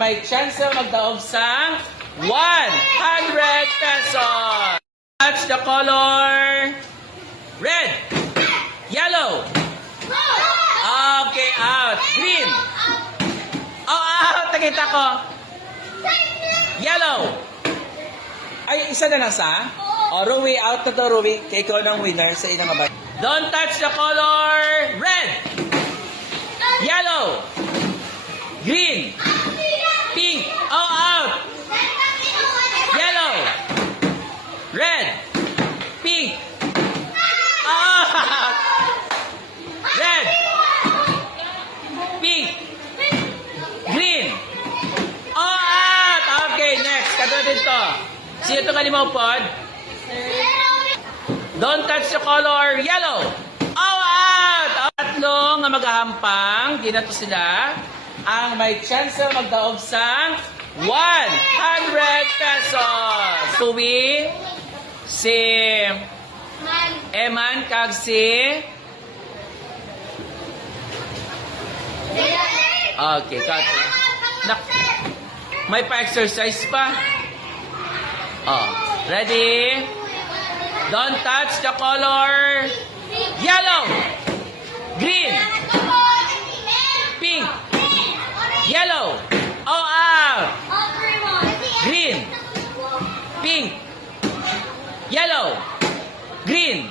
May chance na magdaog sa 100 pesos. Touch the color red, yellow. Okay, out. Green. Oh, out. Nakita ko. Yellow. Ay, isa na lang sa? Oh, Rowie, out na to, Rowie. Kaya ikaw ng winner sa inang abay. Don't touch the color red, yellow, green, pink. Oh, out. Yellow, red, pink. Out. Red, pink, green. Oh, out. Okay, next. Katulad dito. Sino ito kalimaw pod? Don't touch the color yellow. Oh, out. Tatlong na maghahampang. Di na to sila. Ang may chance na magdaog sa 100 pesos. Tuwi, si Eman, kag si... Okay, cut. May pa-exercise pa. Oh, ready? Don't touch the color yellow, green, pink, yellow. Oh, out. Green, pink, yellow, green.